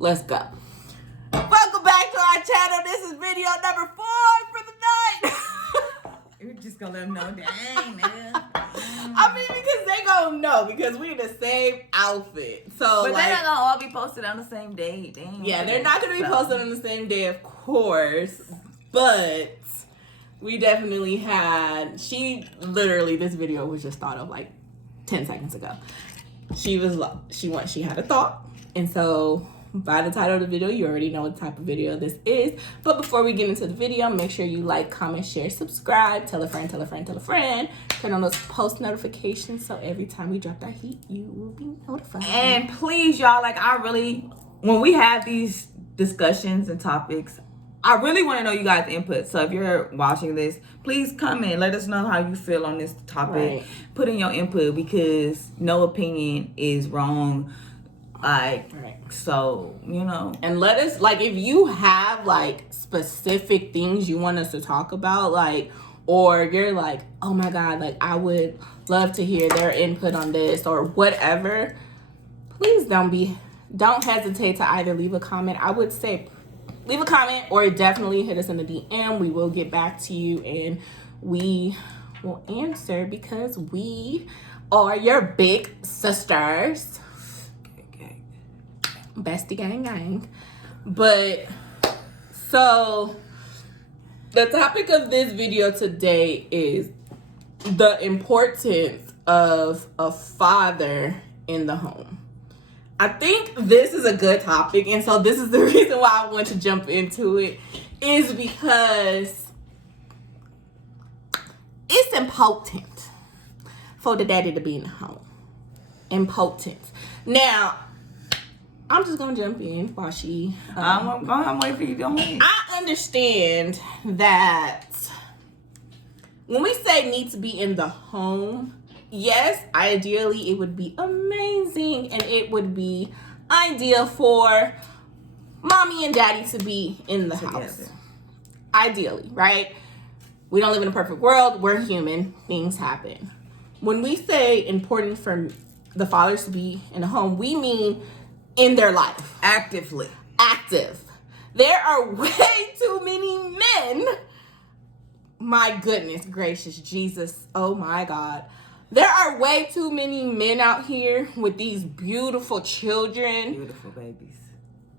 Let's go. Welcome back to our channel. This is video number 4 for the night. We're just gonna let them know, dang, nigga. I mean, because they gonna know because we in the same outfit. So, but they're not gonna all be posted on the same day. Dang. Yeah, they're not gonna be posted on the same day, of course. But we definitely had. This video was just thought of like 10 seconds ago. She had a thought, and so. By the title of the video, you already know what type of video this is. But before we get into the video, make sure you like, comment, share, subscribe, tell a friend, tell a friend, tell a friend. Turn on those post notifications so every time we drop that heat, you will be notified. And please, y'all, when we have these discussions and topics, I really want to know you guys' input. So if you're watching this, please comment. Let us know how you feel on this topic. Right. Put in your input because no opinion is wrong. So, and let us, if you have specific things you want us to talk about, or you're like, oh my god, I would love to hear their input on this or whatever, please don't hesitate to either leave a comment. I would say leave a comment or definitely hit us in the DM. We will get back to you and we will answer because we are your big sisters. Bestie gang. But so the topic of this video today is the importance of a father in the home. I think this is a good topic, and so this is the reason why I want to jump into it, is because it's important for the daddy to be in the home. Important. Now, I'm just gonna jump in while she. I'm waiting for you to go in. I understand that when we say need to be in the home, yes, ideally it would be amazing and it would be ideal for mommy and daddy to be in the house. Ideally, right? We don't live in a perfect world. We're human. Things happen. When we say important for the fathers to be in the home, we mean in their life. Active. There are way too many men. My goodness gracious, Jesus. Oh my God. There are way too many men out here with these beautiful children. Beautiful babies.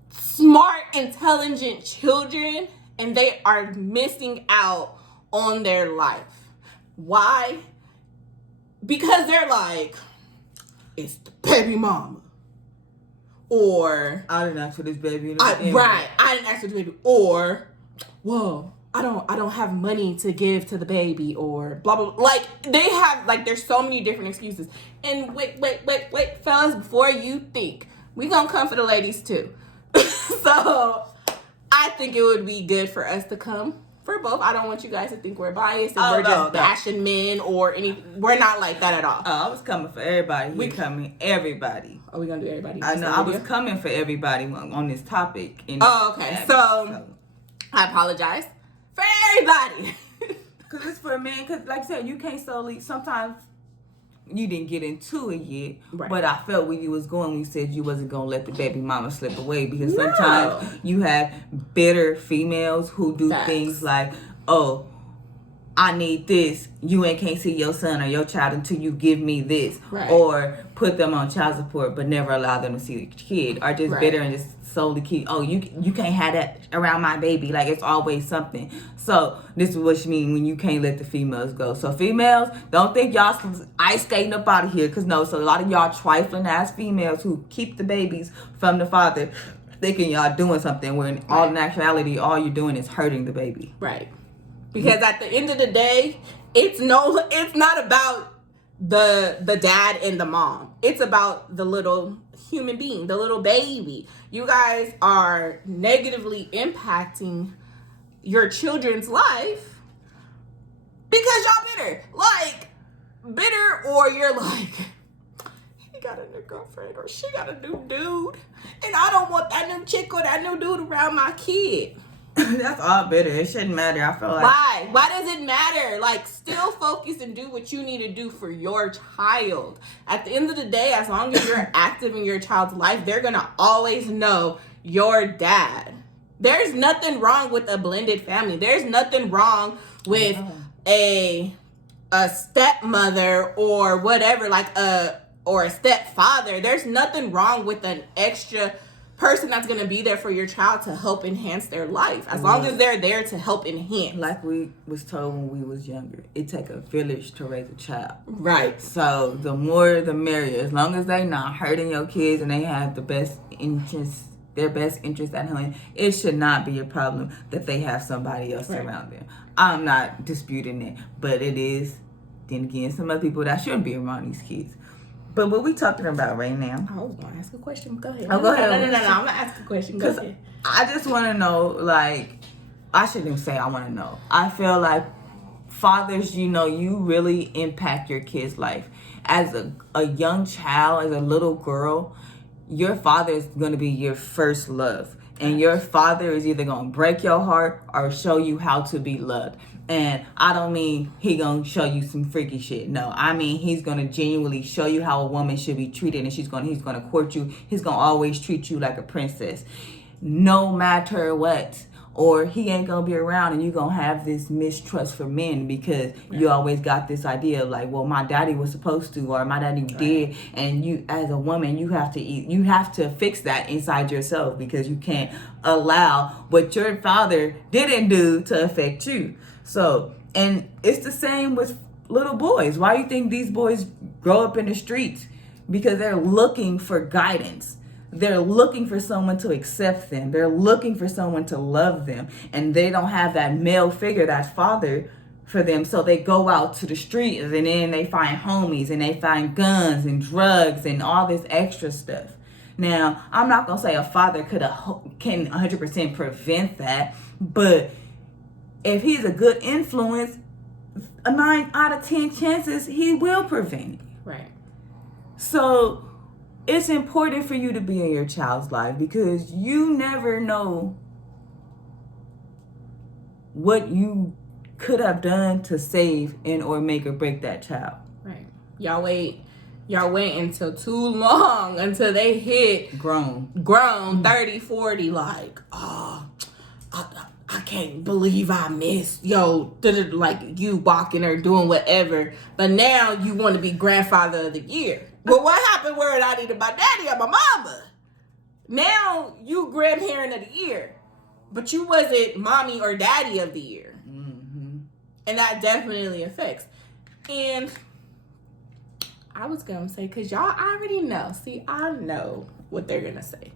Smart, intelligent children. And they are missing out on their life. Why? Because they're like, it's the baby mama. Or I didn't ask for this baby. I didn't ask for the baby. Or, whoa, I don't have money to give to the baby. Or blah blah. They have there's so many different excuses. And wait, fellas, before you think, we gonna come for the ladies too. So I think it would be good for us to come for both. I don't want you guys to think we're biased and we're just bashing men or anything. We're not like that at all. I was coming for everybody. We coming everybody. Are we gonna do everybody? I know. I was coming for everybody on this topic. Okay. So I apologize for everybody. Because it's for men. Because like I said, you can't solely. Sometimes you didn't get into it yet, right. But I felt where you was going when you said you wasn't gonna let the baby mama slip away, because sometimes you have bitter females who do things like, oh, I need this. You can't see your son or your child until you give me this. Right. Or put them on child support but never allow them to see the kid. Or just bitter and just solely keep, oh, you can't have that around my baby. It's always something. So this is what you mean when you can't let the females go. So females, don't think y'all ice skating up out of here. Because no, so a lot of y'all trifling ass females who keep the babies from the father thinking y'all doing something when in all actuality all you're doing is hurting the baby. Right. Because at the end of the day, it's not about the dad and the mom. It's about the little human being, the little baby. You guys are negatively impacting your children's life because y'all bitter. Bitter, or you're like, he got a new girlfriend or she got a new dude and I don't want that new chick or that new dude around my kid. That's all bitter. It shouldn't matter. I feel like. Why? Why does it matter? Still focus and do what you need to do for your child. At the end of the day, as long as you're active in your child's life, they're going to always know your dad. There's nothing wrong with a blended family. There's nothing wrong with a stepmother or whatever, or a stepfather. There's nothing wrong with an extra person that's going to be there for your child to help enhance their life, as long as they're there to help enhance. Like we was told when we was younger, it take a village to raise a child. Right. So the more the merrier, as long as they not hurting your kids and they have their best interest at home, it should not be a problem that they have somebody else around them. I'm not disputing it, but it is, then again, some other people that shouldn't be around these kids. But what we talking about right now? I was going to ask a question. Go ahead. Oh, go ahead. No. I'm going to ask a question. Go ahead. I just want to know, like, I shouldn't say I want to know. I feel like fathers, you really impact your kid's life. As a young child, as a little girl, your father is going to be your first love. And your father is either going to break your heart or show you how to be loved. And I don't mean he gonna show you some freaky shit. No, I mean he's gonna genuinely show you how a woman should be treated, and he's gonna court you. He's gonna always treat you like a princess, no matter what. Or he ain't gonna be around, and you gonna have this mistrust for men because you always got this idea of like, well, my daddy was supposed to, or my daddy did, and you as a woman, you have to fix that inside yourself because you can't allow what your father didn't do to affect you. So, and it's the same with little boys. Why do you think these boys grow up in the streets? Because they're looking for guidance. They're looking for someone to accept them. They're looking for someone to love them. And they don't have that male figure, that father for them. So they go out to the streets and then they find homies and they find guns and drugs and all this extra stuff. Now, I'm not going to say a father can 100% prevent that, but if he's a good influence, a 9 out of 10 chances he will prevent it. Right. So it's important for you to be in your child's life because you never know what you could have done to save and or make or break that child. Right. Y'all wait until too long until they hit grown 30, 40, like, I can't believe I missed, like you walking or doing whatever. But now you want to be grandfather of the year. Well, what happened where I needed my daddy or my mama? Now you grandparent of the year. But you wasn't mommy or daddy of the year. Mm-hmm. And that definitely affects. And I was going to say, because y'all already know. See, I know what they're going to say.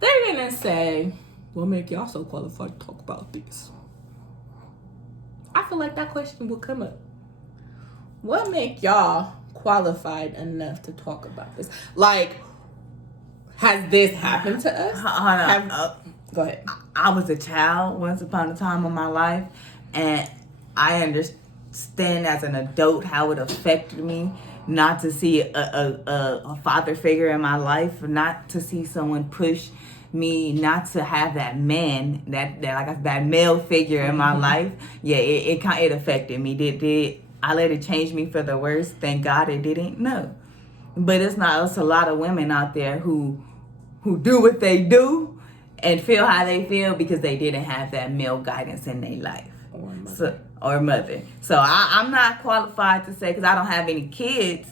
They're going to say, what make y'all so qualified to talk about this? I feel like that question will come up. What make y'all qualified enough to talk about this? Like, has this happened to us? Go ahead. I was a child once upon a time in my life, and I understand as an adult how it affected me not to see a father figure in my life, not to see someone push me, not to have that man, that male figure in my life. Yeah, it affected me. Did I let it change me for the worse? Thank God it didn't. No, but it's a lot of women out there who do what they do and feel how they feel because they didn't have that male guidance in their life or mother. So I'm not qualified to say because I don't have any kids.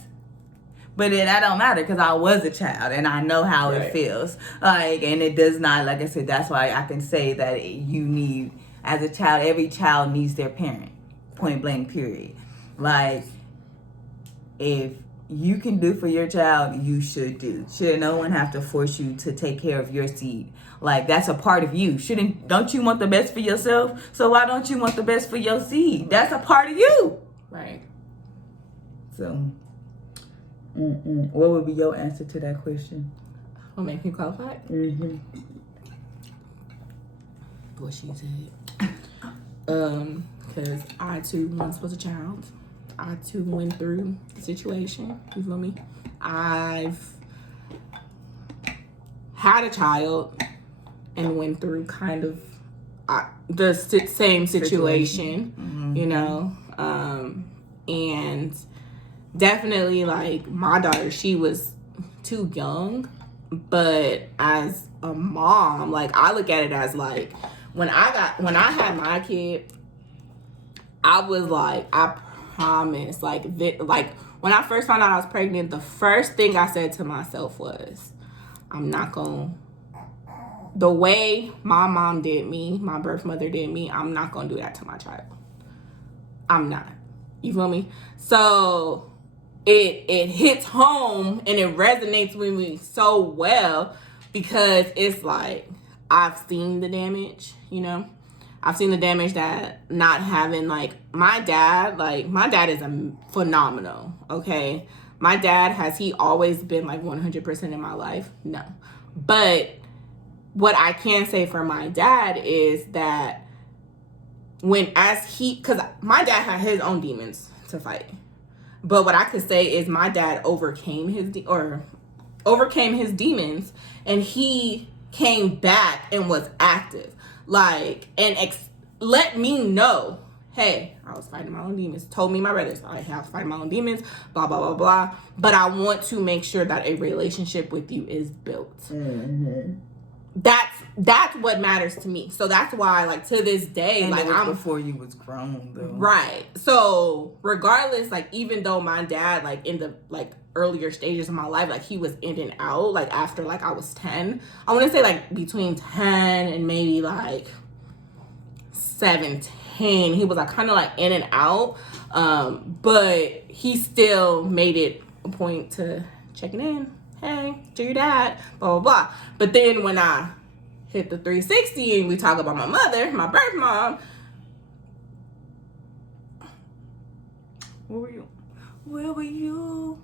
But that don't matter because I was a child and I know how it feels. And it does not, like I said, that's why I can say that you need, as a child, every child needs their parent. Point blank, period. Like, if you can do for your child, you should do. Should no one have to force you to take care of your seed? Like, that's a part of you. Don't you want the best for yourself? So why don't you want the best for your seed? That's a part of you. Right. So... what would be your answer to that question? What makes me qualified? Mm-hmm. What she said. Because I too once was a child. I too went through the situation. You feel me? I've had a child and went through kind of the same situation. Mm-hmm. And definitely, like, my daughter, she was too young, but as a mom, like I look at it as like when I had my kid, I was like, I promise, like when I first found out I was pregnant, the first thing I said to myself was, I'm not gonna, the way my mom did me, my birth mother did me, I'm not gonna do that to my child. I'm not. You feel me? So it hits home and it resonates with me so well because it's like I've seen the damage, you know? I've seen the damage that not having, like, my dad is phenomenal, okay? My dad, has he always been like 100% in my life? No. But what I can say for my dad is that because my dad had his own demons to fight. But what I could say is my dad overcame his demons, and he came back and was active, like, and let me know, hey, I was fighting my own demons. Told me my brothers, I was fighting my own demons, blah blah blah blah. But I want to make sure that a relationship with you is built. Mm-hmm. That's what matters to me. So that's why, like, to this day, and like, I'm before you was grown though. Right. So regardless, like, even though my dad, like, in the like earlier stages of my life, like, he was in and out, like, after like I was 10. I want to say like between 10 and maybe like 17. He was like kind of like in and out. But he still made it a point to checking in. Hey, to your dad, blah, blah, blah. But then when I hit the 360 and we talk about my mother, my birth mom. Where were you? Where were you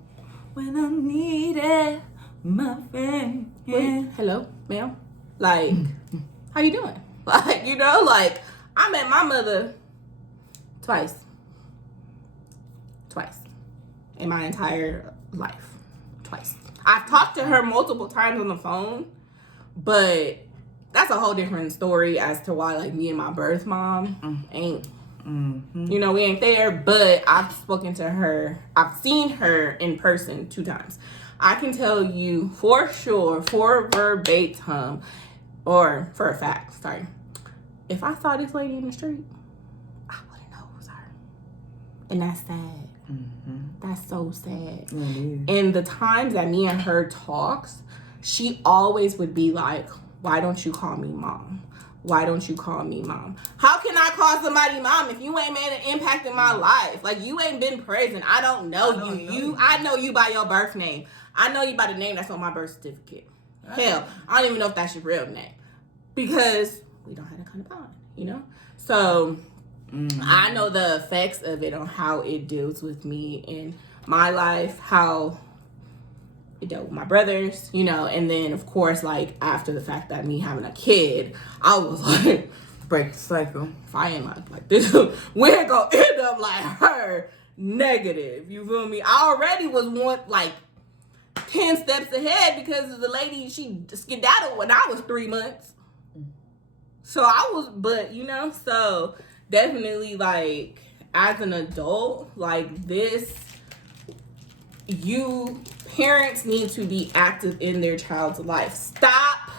when I needed my friend? Yeah. Wait, hello, ma'am? Like, how you doing? Like, you know, like, I met my mother twice in my entire life. Twice. I've talked to her multiple times on the phone, but that's a whole different story as to why, like, me and my birth mom ain't, you know, we ain't there. But I've spoken to her. I've seen her in person 2 times. I can tell you for sure, for verbatim, or for a fact, sorry, if I saw this lady in the street, I wouldn't know it was her. And that's sad. Mm-hmm. That's so sad. Mm-hmm. And the times that me and her talks, she always would be like, why don't you call me mom? Why don't you call me mom? How can I call somebody mom if you ain't made an impact in my life? Like, you ain't been present. I don't know you. I know you by your birth name. I know you by the name that's on my birth certificate. Right. Hell, I don't even know if that's your real name. Because we don't have that kind of bond, you know? So I know the effects of it on how it deals with me in my life, how it dealt with my brothers, you know, and then, of course, like, after the fact that me having a kid, I was like, break the cycle. If I ain't like this, we're gonna end up like her, negative, you feel me? I already was 10 steps ahead because of the lady, she skedaddled when I was 3 months. So but, you know, so definitely, like, as an adult, like, this, parents need to be active in their child's life. Stop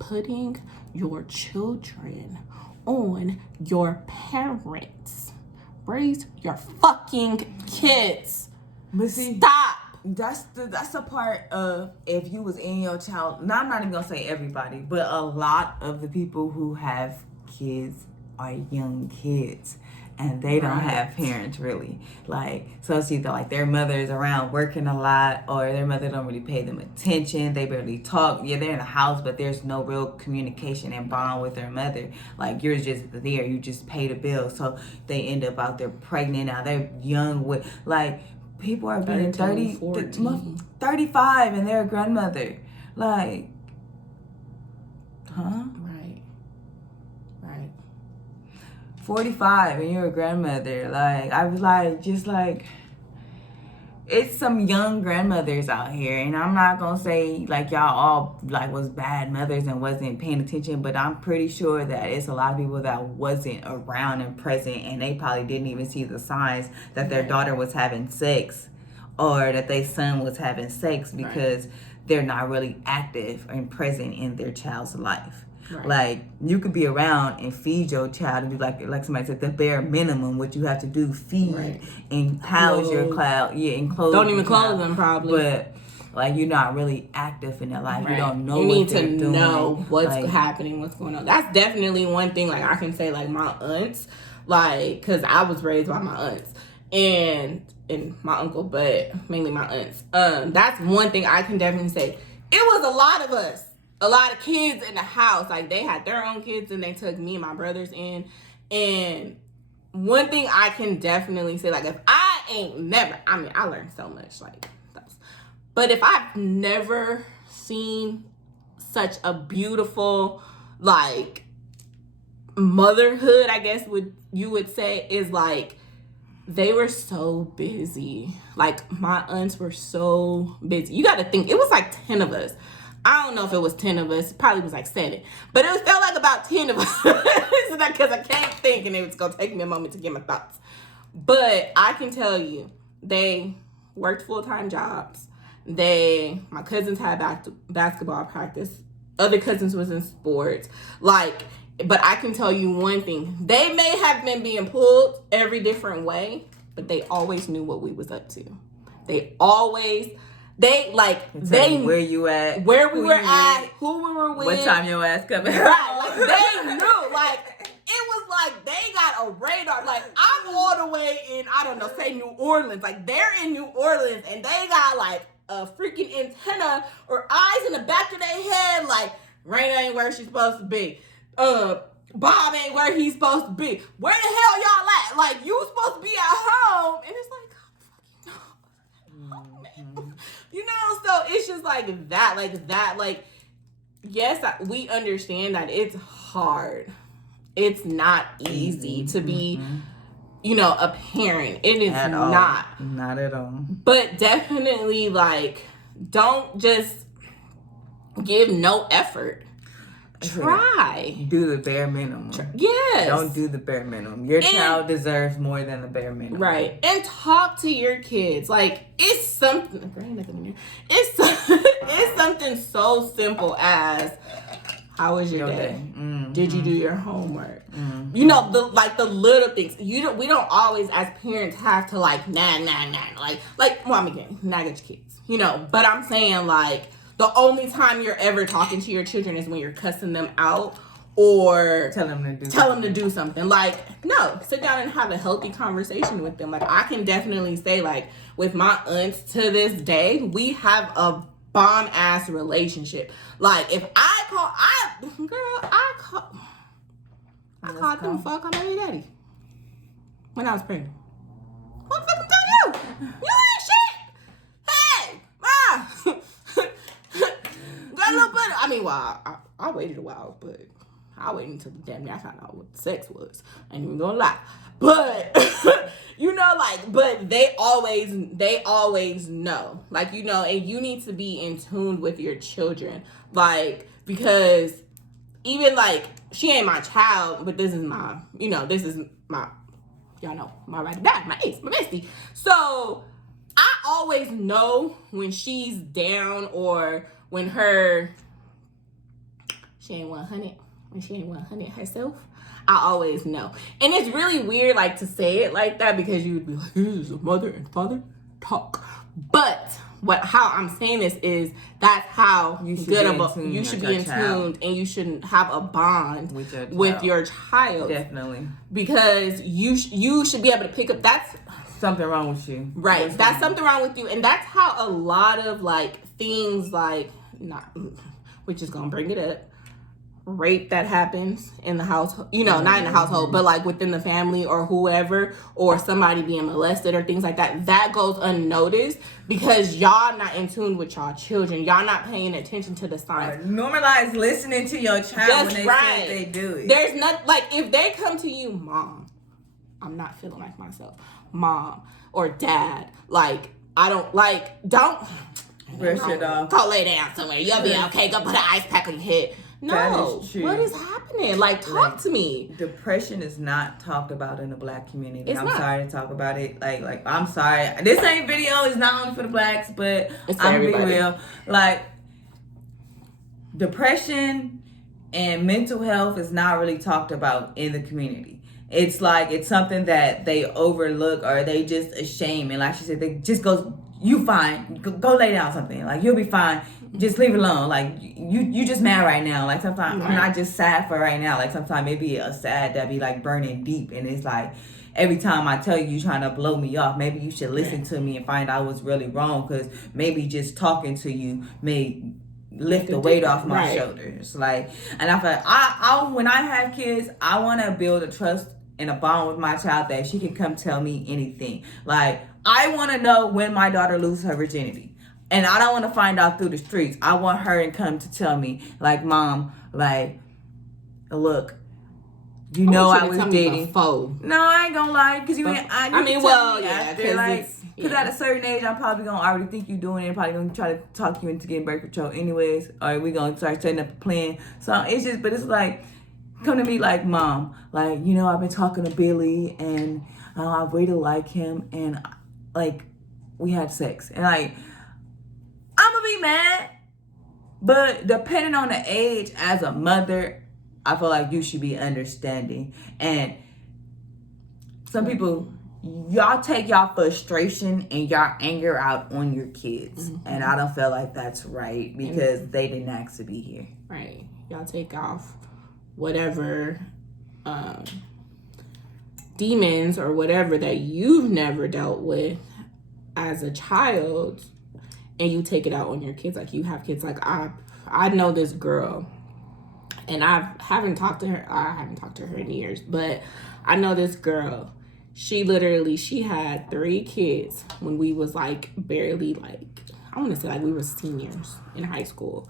putting your children on your parents. Raise your fucking kids. But see, stop. That's the part of, if you was in your child. Now, I'm not even gonna say everybody, but a lot of the people who have kids are young kids, and they don't have parents really. Like, so it's either like their mother is around working a lot, or their mother don't really pay them attention. They barely talk. Yeah, they're in the house, but there's no real communication and bond with their mother. Like, you're just there. You just pay the bill. So they end up out there pregnant. Now they're young with, like, people are being 35 and they're a grandmother. Like, huh? Right. 45 and you're a grandmother. Like, I was like, just like, it's some young grandmothers out here, and I'm not gonna say like y'all all like was bad mothers and wasn't paying attention, but I'm pretty sure that it's a lot of people that wasn't around and present, and they probably didn't even see the signs that their daughter was having sex or that their son was having sex because they're not really active and present in their child's life. Right. Like, you could be around and feed your child and do like somebody said, the bare minimum, what you have to do, feed and house your child, and clothe. Don't even clothe them, probably. But like, you're not really active in their life. Right. You don't know. You what need they're to doing. know what's happening, what's going on. That's definitely one thing. Like, I can say, like, my aunts, like, because I was raised by my aunts and my uncle, but mainly my aunts. That's one thing I can definitely say. It was a lot of us. A lot of kids in the house. Like, they had their own kids and they took me and my brothers in. And one thing I can definitely say, like, if I ain't never, I mean, I learned so much, like, but if I've never seen such a beautiful, like, motherhood, I guess you would say, is like, they were so busy. Like, my aunts were so busy. You got to think, it was like 10 of us. I don't know if it was 10 of us. It probably was like 7. But it felt like about 10 of us. Because I can't think, and it's going to take me a moment to get my thoughts. But I can tell you, they worked full-time jobs. My cousins had basketball practice. Other cousins was in sports. Like, but I can tell you one thing. They may have been being pulled every different way, but they always knew what we was up to. They where you at, where we were at, who we were with, what time your ass coming. Right, like they knew, like it was like they got a radar. Like, I'm all the way in, I don't know, say New Orleans. Like, they're in New Orleans and they got like a freaking antenna or eyes in the back of their head. Like, Raina ain't where she's supposed to be. Bob ain't where he's supposed to be. Where the hell y'all at? Like, you supposed to be at home, and it's like, you know, so it's just like that, like, yes, we understand that it's hard. It's not easy to be, you know, a parent. It is not. Not at all. But definitely, like, don't just give no effort. Try. Do the bare minimum. Yes. Don't do the bare minimum. Your child deserves more than the bare minimum. Right. And talk to your kids. Like, it's something. It's something so simple as, how was your day? Mm-hmm. Did you do your homework? Mm-hmm. You know, the little things. We don't always, as parents, have to like nag. Like, mom again, nag at your kids. You know, but I'm saying, like, the only time you're ever talking to your children is when you're cussing them out or tell them to do something. Like, no, sit down and have a healthy conversation with them. Like, I can definitely say, like, with my aunts to this day, we have a bomb ass relationship. Like, if I called them fuck on my baby daddy when I was pregnant. What the fuck I'm telling you? You ain't shit. Hey, ma. Got a little better. I mean, well, I waited a while, but I waited until damn near I found out what sex was. I ain't even gonna lie. But, you know, like, but they always know. Like, you know, and you need to be in tune with your children. Like, because even, like, she ain't my child, but this is my, y'all know, my right dad, my ace, my bestie. So, I always know when she's down or when she ain't 100, when she ain't 100 herself. I always know. And it's really weird, like, to say it like that because you would be like, this is a mother and father talk. But how I'm saying this is that's how you should be in tune and you shouldn't have a bond with your child. Definitely. Because you should be able to pick up, that's something wrong with you. Right. That's something wrong with you. And that's how a lot of, like, things like, we're just going to bring it up. Rape that happens in the household, you know, not in the household, but like within the family or whoever, or somebody being molested or things like that, that goes unnoticed because y'all not in tune with y'all children. Y'all not paying attention to the signs. Normalize listening to your child when they say they do it. There's not, like, if they come to you, mom, I'm not feeling like myself, mom, or dad, like, don't brush it off. Go lay down somewhere. You'll be okay. Go put an ice pack on your head. No. That is true. What is happening? Like, talk to me. Depression is not talked about in the Black community. I'm sorry to talk about it. Like I'm sorry. This ain't video is not only for the Blacks, but I'm gonna be real. Like, depression and mental health is not really talked about in the community. It's like it's something that they overlook or they just ashamed. And like she said, they just go, you fine. Go lay down something. Like, you'll be fine. Just leave it alone. Like, you just mad right now. Like, sometimes I'm not just sad for right now. Like, sometimes it be a sad that be like burning deep. And it's like, every time I tell you, you trying to blow me off. Maybe you should listen to me and find out what's really wrong. Because maybe just talking to you may lift the weight off my shoulders. Like, and I feel like I when I have kids, I want to build a trust and a bond with my child that she can come tell me anything. Like, I want to know when my daughter loses her virginity. And I don't want to find out through the streets. I want her to come to tell me, like, Mom, like, look, you know I was dating. No, I ain't gonna lie, because because at a certain age, I'm probably gonna already think you doing it. Probably gonna try to talk you into getting birth control, anyways. Or we gonna start setting up a plan. So it's just, but it's like, come to me like, Mom, like, you know, I've been talking to Billy, and I really like him, and like, we had sex, and like, I'm gonna be mad. But depending on the age, as a mother, I feel like you should be understanding. And some people, y'all take y'all frustration and y'all anger out on your kids. Mm-hmm. And I don't feel like that's right, because they didn't ask to be here. Right. Y'all take off whatever demons or whatever that you've never dealt with as a child, and you take it out on your kids. Like, you have kids. Like, I know this girl, and I haven't talked to her in years, but I know this girl. She had 3 kids when we was like barely, like, I want to say like we were seniors in high school,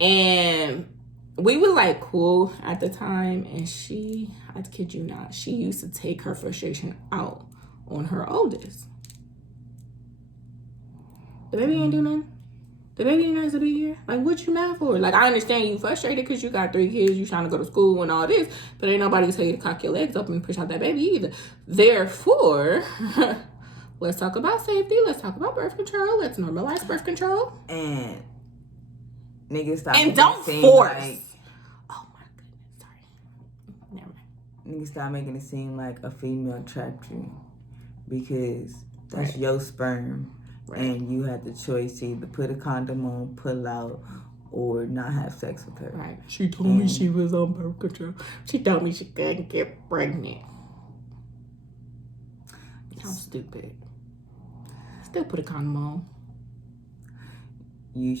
and we was like cool at the time. And I kid you not, she used to take her frustration out on her oldest. The baby ain't do nothing. The baby ain't nice to be here. Like, what you mad for? Like, I understand you frustrated because you got 3 kids, you trying to go to school and all this, but ain't nobody tell you to cock your legs up and push out that baby either. Therefore, let's talk about safety. Let's talk about birth control. Let's normalize birth control. And niggas stop. And don't force. Like, oh my goodness, sorry. Never mind. Niggas stop making it seem like a female trapped you, because that's your sperm. Right. And you had the choice to either put a condom on, pull out, or not have sex with her. Right. She told me she was on birth control. She told me she couldn't get pregnant. How stupid. Still put a condom on. You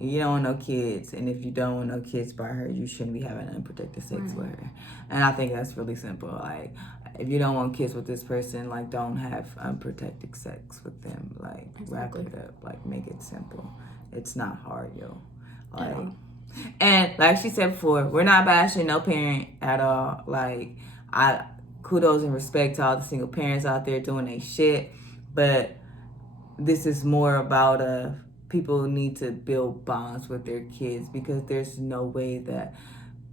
don't want no kids. And if you don't want no kids by her, you shouldn't be having unprotected sex with her. And I think that's really simple. Like, if you don't want kids with this person, like, don't have unprotected sex with them. Like, wrap it up. Like, make it simple. It's not hard, yo. Like, and like she said before, we're not bashing no parent at all. Like, kudos and respect to all the single parents out there doing their shit. But this is more about people need to build bonds with their kids, because there's no way that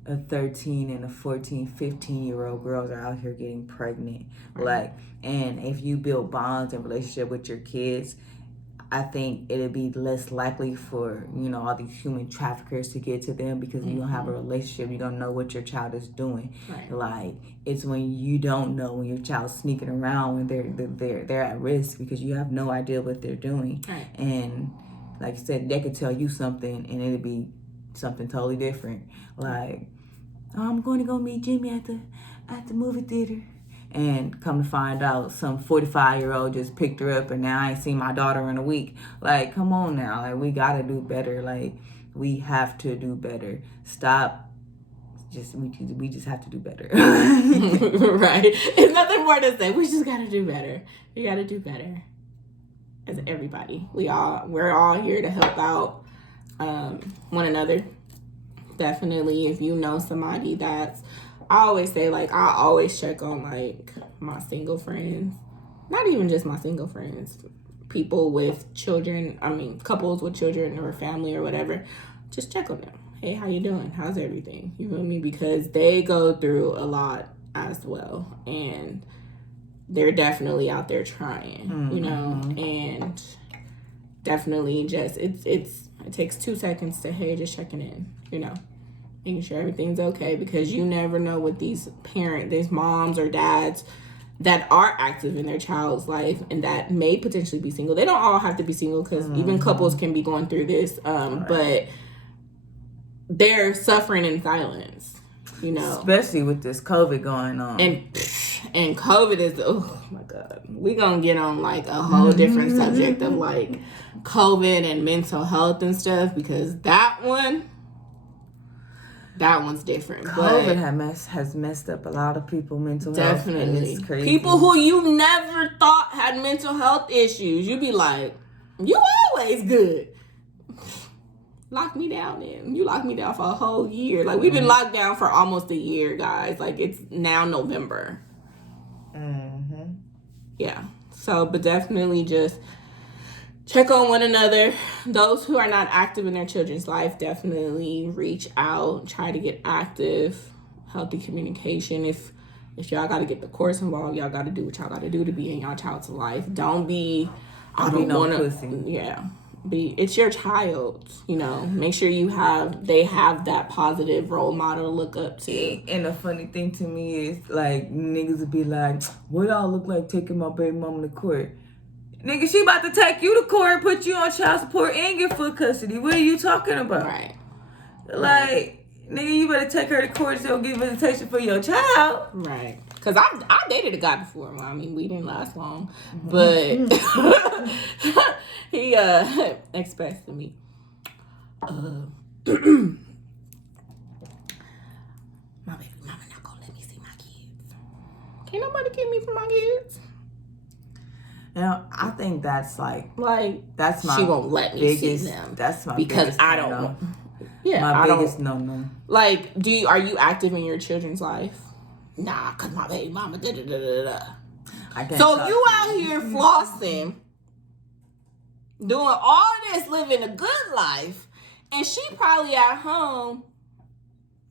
a 13 and a 14, 15-year-old girls are out here getting pregnant. Right. Like, and if you build bonds and relationship with your kids, I think it'd be less likely for, all these human traffickers to get to them, because you don't have a relationship. You don't know what your child is doing. Right. Like, it's when you don't know, when your child's sneaking around, when they're at risk, because you have no idea what they're doing. Right. And like you said, they could tell you something and it'd be something totally different. Like, I'm going to go meet Jimmy at the movie theater. And come to find out, some 45-year-old just picked her up, and now I ain't seen my daughter in a week. Like, come on now. Like, we got to do better. Like, we have to do better. Stop. We just have to do better. Right. There's nothing more to say. We just got to do better. We got to do better. As everybody. We're all here to help out one another. Definitely, if you know somebody that's, I always say, like, I always check on, like, my single friends. Not even just my single friends. People with children, couples with children or family or whatever. Just check on them. hey, how you doing? How's everything? You feel me? Because they go through a lot as well, and they're definitely out there trying, you know, and definitely just it takes 2 seconds to, hey, just checking in, you know, making sure everything's okay, because you never know what these moms or dads that are active in their child's life and that may potentially be single. They don't all have to be single, because even couples can be going through this, but they're suffering in silence, you know, especially with this COVID going on. And COVID is, oh my God, we gonna get on like a whole different subject of like COVID and mental health and stuff, because that one's different. COVID has messed up a lot of people mental health. Definitely. And it's crazy. People who you never thought had mental health issues, you be like, you always good. Lock me down then. You locked me down for a whole year. Like, we've been locked down for almost a year, guys. Like, it's now November. Yeah. So, but definitely just check on one another. Those who are not active in their children's life, definitely reach out. Try to get active. Healthy communication. If y'all got to get the course involved, y'all got to do what y'all got to do to be in y'all child's life. Don't be... pussy. Yeah. It's your child, you know. Make sure they have that positive role model to look up to. And the funny thing to me is, like, niggas would be like, what I look like taking my baby mama to court? Nigga, she about to take you to court, put you on child support, and get full custody. What are you talking about? Right. Like, nigga, you better take her to court so give visitation for your child. Right. Because I dated a guy before. Well, I mean, we didn't last long. But he expressed to me, my baby mama not going to let me see my kids. Can't nobody keep me from my kids. You know, I think that's like that's my she won't let me see them. That's my because I don't know. Yeah, my biggest no. Like, are you active in your children's life? Nah, cause my baby mama da da da da da. So you out here flossing, doing all this, living a good life, and she probably at home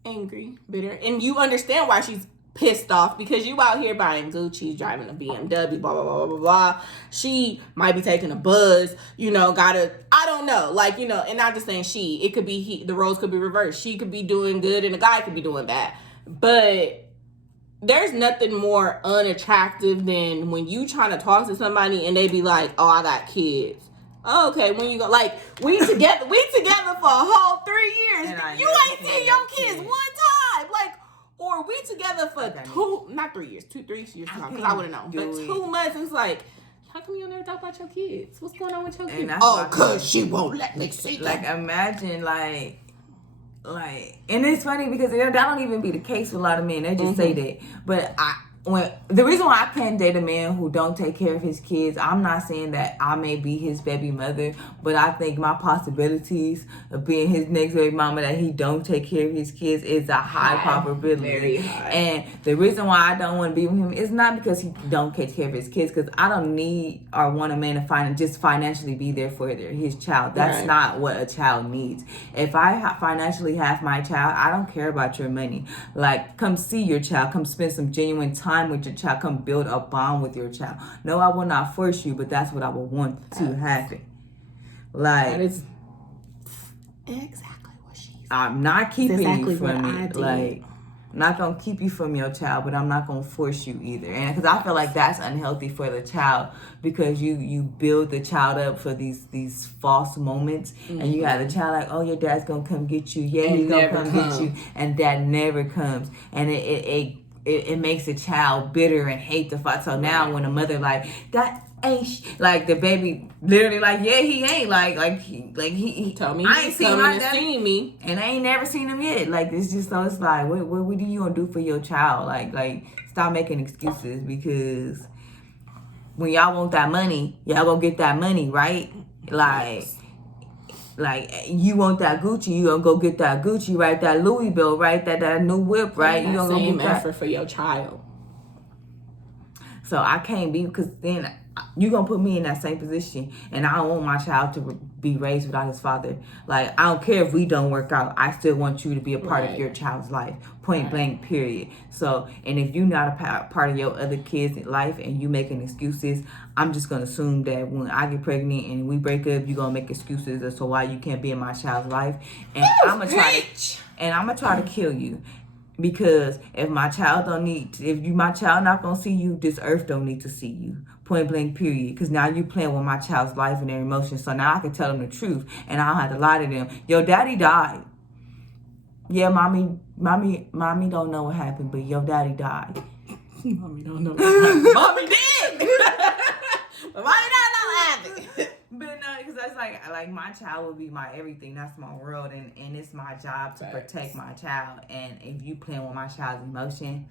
angry, bitter, and you understand why she's pissed off, because you out here buying Gucci, driving a BMW, blah blah blah blah blah blah. She might be taking a buzz, you know. I don't know, like, you know, and not just saying she. It could be he. The roles could be reversed. She could be doing good, and the guy could be doing bad, but. There's nothing more unattractive than when you trying to talk to somebody and they be like, oh, I got kids. Oh, okay, when you go, like, we together for a whole 3 years. You ain't seen your kids one time. Like, or we together for 3 years, 3 years, because I wouldn't know. But 2 months, it's like, how come you never talk about your kids? What's going on with your kids? Oh, because she won't let me see them. Like, imagine, like, and it's funny because that don't even be the case with a lot of men. They just say that. But the reason why I can't date a man who don't take care of his kids, I'm not saying that I may be his baby mother, but I think my possibilities of being his next baby mama that he don't take care of his kids is a high probability. Very high. And the reason why I don't want to be with him is not because he don't take care of his kids, because I don't need or want a man to just financially be there for his child. That's not what a child needs. If I financially have my child, I don't care about your money. Like, come see your child, come spend some genuine time with your child, come build a bond with your child. No, I will not force you, but that's what I would want to happen. Like, that is exactly what she said. I'm not keeping you from it. Like, I'm not gonna keep you from your child, but I'm not gonna force you either. And because I feel like that's unhealthy for the child, because you build the child up for these false moments, and you have the child like, oh, your dad's gonna come get you. Yeah, he's gonna come get you, and that never comes, and it makes a child bitter and hate the fight. So now when a mother like, that ain't like, the baby literally like, yeah, he ain't like he told me I ain't seen my daddy, see me, and I ain't never seen him yet. Like, it's just, so it's like, what do you gonna do for your child? Like stop making excuses, because when y'all want that money, y'all gonna get that money, right? Like, you want that Gucci, you gonna go get that Gucci, right? That Louis bill, right? That new whip, right? You gonna go get that effort for your child. So I can't be, because then you gonna put me in that same position, and I don't want my child be raised without his father. Like, I don't care if we don't work out. I still want you to be a part Right. of your child's life. Point blank, period. So, and if you're not a part of your other kids' life and you making excuses, I'm just going to assume that when I get pregnant and we break up, you're going to make excuses as to why you can't be in my child's life. And I'm going to try to kill you. Because if my child my child not gonna see you, this earth don't need to see you. Point blank, period. Because now you playing with my child's life and their emotions. So now I can tell them the truth, and I don't have to lie to them. Your daddy died. Yeah, mommy don't know what happened, but your daddy died. Mommy don't know what happened. Mommy did. But mommy don't know what happened. But no, because that's like my child will be my everything. That's my world, and it's my job to protect my child. And if you playing with my child's emotion,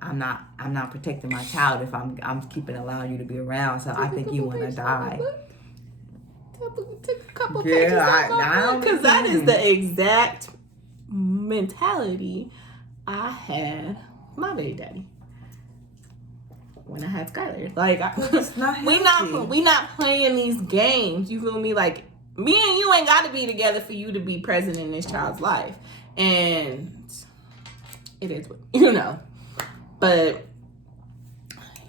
I'm not protecting my child if I'm allowing you to be around. So I think you want to die. Took a couple pages off, because that is the exact mentality I had my baby daddy when I had Skylar. Like, we not playing these games. You feel me? Like, me and you ain't got to be together for you to be present in this child's life. And it is what, you know. But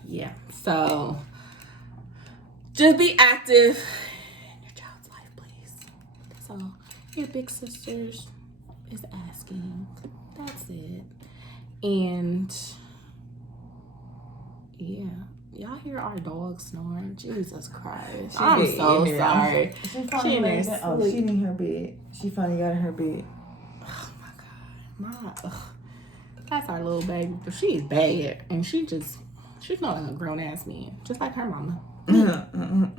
yeah, so just be active in your child's life, please. So your big sisters is asking. That's it. And yeah, y'all hear our dog snoring? Jesus Christ. I'm so sorry. She in her bed. She finally got in her bed. Oh my God. That's our little baby. But she is bad. And she's not like a grown ass man. Just like her mama.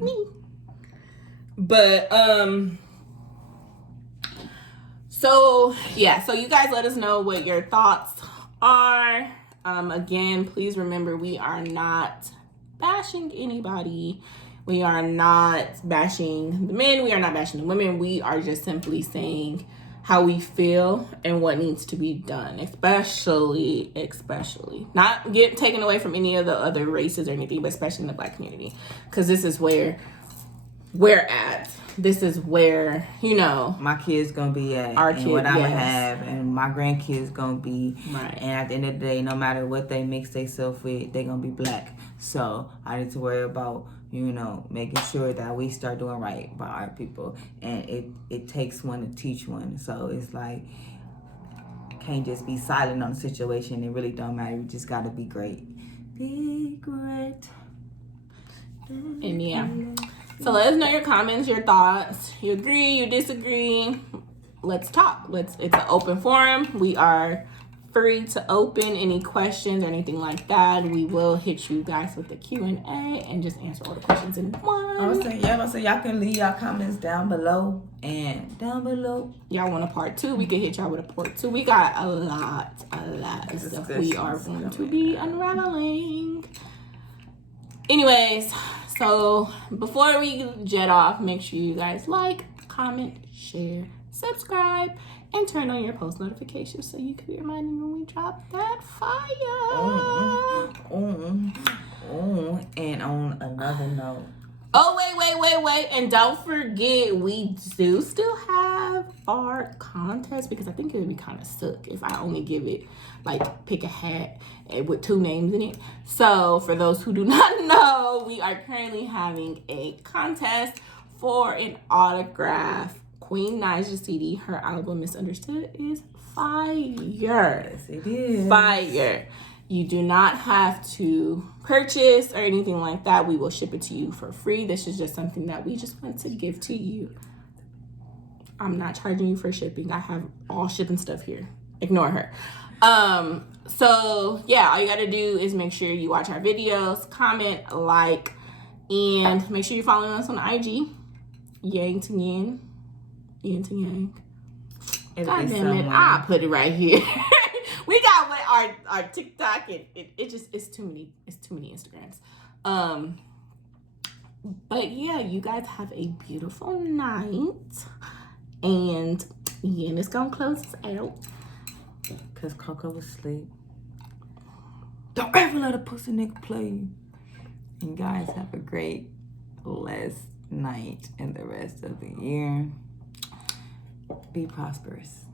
Me. But so you guys let us know what your thoughts are. Again, please remember, we are not bashing anybody. We are not bashing the men. We are not bashing the women. We are just simply saying how we feel and what needs to be done, especially not get taken away from any of the other races or anything, but especially in the Black community, because this is where we're at. This is where, you know, my kids gonna be at, our and kids, what I'm gonna have, and my grandkids gonna be. Right. And at the end of the day, no matter what they mix themselves with, they gonna be Black. So I need to worry about, you know, making sure that we start doing right by our people. And it takes one to teach one. So it's like, can't just be silent on the situation. It really don't matter. You just gotta be great. Be great. And yeah. So let us know your comments, your thoughts. You agree, you disagree. Let's talk. It's an open forum. We are free to open any questions or anything like that. We will hit you guys with the Q&A and just answer all the questions in one. I was saying, y'all can leave y'all comments down below. And down below, y'all want a part 2, we can hit y'all with a part 2. We got a lot of stuff we are going to be unraveling. Anyways, so before we jet off, make sure you guys like, comment, share, subscribe, and turn on your post notifications so you can be reminded when we drop that fire. And on another note. Oh, wait. And don't forget, we do still have our contest, because I think it would be kind of suck if I only give it, like, pick a hat with 2 names in it. So for those who do not know, we are currently having a contest for an autograph Queen Naija CD. Her album Misunderstood is fire. Yes, it is. Fire. You do not have to purchase or anything like that. We will ship it to you for free. This is just something that we just want to give to you. I'm not charging you for shipping. I have all shipping stuff here. Ignore her. So yeah, all you gotta do is make sure you watch our videos, comment, like, and make sure you're following us on IG. Yang to Yang. Yin to Yang. God damn it, I'll put it right here. We got our TikTok, and it's too many Instagrams. But yeah, you guys have a beautiful night, and Yin is gonna close us out. Cause Coco was asleep. Don't ever let a pussy nigga play you. And guys, have a great, blessed night and the rest of the year. Be prosperous.